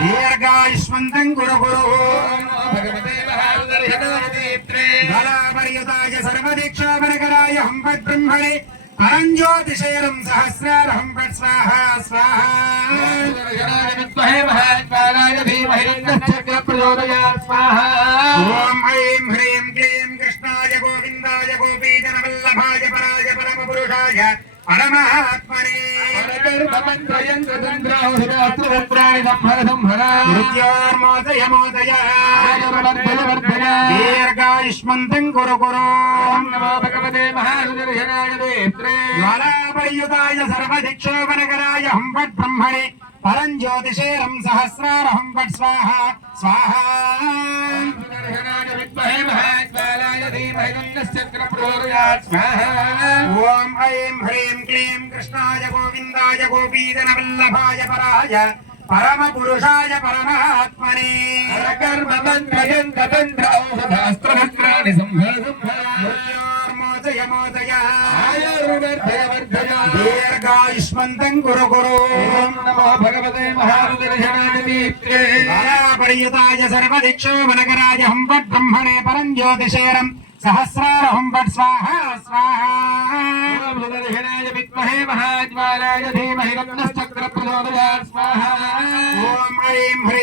దీర్ఘాయుష్మంతం గురు గురు బలాపర్యుతాయ సర్వదీక్షాపరకరాయ హంపద్బ్రహ్మణే అరంజ్యోతిశేరం సహస్రారహం పట్ స్వాహ స్వాహ ఓం ఐం హ్రీం పురుషాయ పరమాత్మనే. మృత్యోర్మోదయ మోదయ దీర్ఘాయుష్మంతం కురు కురు. జ్వాలాపర్యుతాయ సర్వదిక్షోపనకరాయ హంపట్ బ్రహ్మణే. పరంజ్యోతిషేరం సహస్రారహం పట్ స్వాహ. స్వాహ. ఓం ఐం హ్రీం క్లీం కృష్ణాయ గోవిందాయ గోపీజనవల్లభాయ పరాయ పరమపురుషాయ పరమాత్మనే. మృత్యోర్మోదయ మోదయ దీర్ఘాయుష్మంతం కురు కురు. భగవతే మహారుదర్శనాయ పర్యుతాయ సర్వదిక్షో వనకరాయ హంపట్ బ్రహ్మణే పరం జ్యోతిషేరం. స్వాహ స్వాహ. సుదర్శనాయ విద్మహే మహాజ్వాలాయ ధీమహి రత్నశ్చక్ర ప్రచోదయాత్ స్వాహా. ఓం ఐం హ్రీం